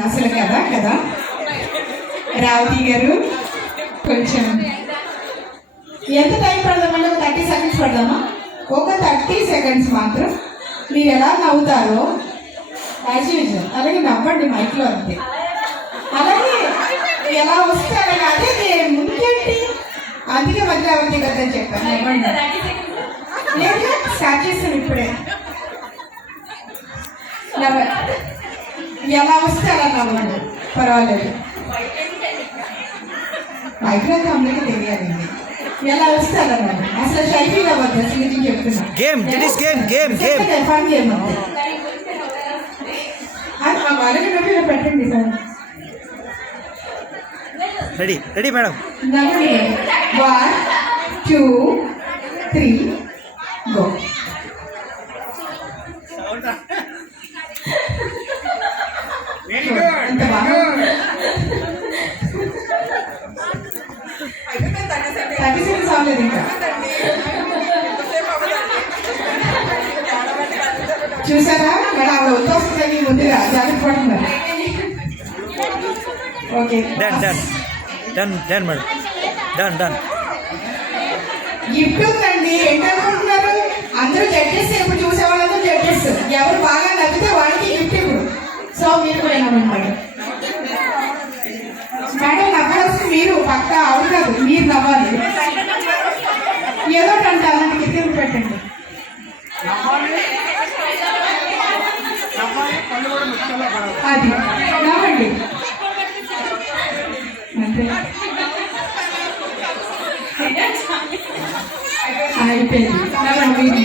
అసలు కదా కదా రావతి గారు కొంచెం ఎంత టైం పడదామంటే ఒక 30 సెకండ్స్ పడదామా? ఒక 30 సెకండ్స్ మాత్రం మీరు ఎలా నవ్వుతారో యాజ్ యూజువల్ అలాగే నవ్వండి మైక్లో అంతే. అలాగే ఎలా వస్తే అలాగే అదే ముందేంటి అందుకే మధ్యవర్తి కదా చెప్పాను. నవ్వండి లేదు స్టార్ట్ చేస్తాను ఇప్పుడే. ఎలా వస్తే అలా నవ్వండి పర్వాలేదు. మైక్లో అయితే అందరికీ తెలియాలండి. ఎలా వస్తే అలా నవ్వండి. అసలు షైఫీ నవ్వద్దు అసలు నేను చెప్తున్నా. ఫన్ గేమ్ వాళ్ళకి నవ్వులో పెట్టండి సార్. Ready madam. 1 2 3 గో. ఎంత బాగా 30 సెకండ్స్ అవ్వలేదు ఇంకా. చూసారా మేడం ఆవిడ వచ్చేస్తుందని ముందుగా జాగ్రత్త పడుతున్నారు. Okay done madam done. Gift ఉందండి. ఏంటనుకుంటున్నారు అందరూ జడ్జెస్ ఎప్పుడు చూసేవాళ్ళందరూ జడ్జెస్ ఎవరు బాగా నవ్వితే వాళ్ళకి గిఫ్ట్ ఇప్పుడు. సో మీరు కూడా నవ్వండి మేడం. నవ్వాల్సి మీరు పక్క అవును కాదు మీరు నవ్వాలి. ఏదో అంటే అలాంటి గిఫ్ట్ పెట్టండి. అది నవ్వండి అంతే అయిపోయింది. నవ్వండి.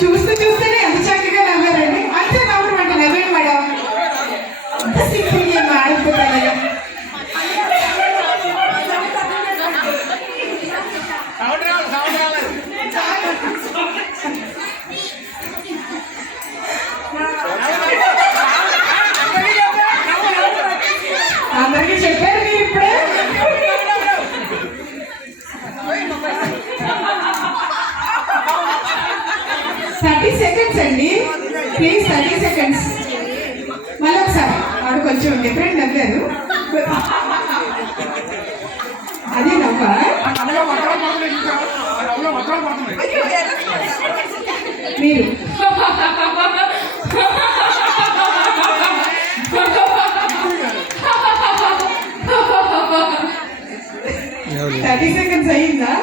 చూస్తేనే ఎంత చక్కగా నవ్వారండి. అంతే నవ్వడం అంటే నవ్వండి మేడం. అంత సింపుల్ గేమ్ ఆడిపోతాను. అందరికీ చెప్పారు మీరు ఇప్పుడే. థర్టీ సెకండ్స్ అండి ప్లీజ్. 30 సెకండ్స్. మళ్ళీ ఒకసారి వాడు కొంచెం డిఫరెంట్ నవ్వారు. అది నవ్వ మీరు 30 సెకండ్స్ అయ్యిందా?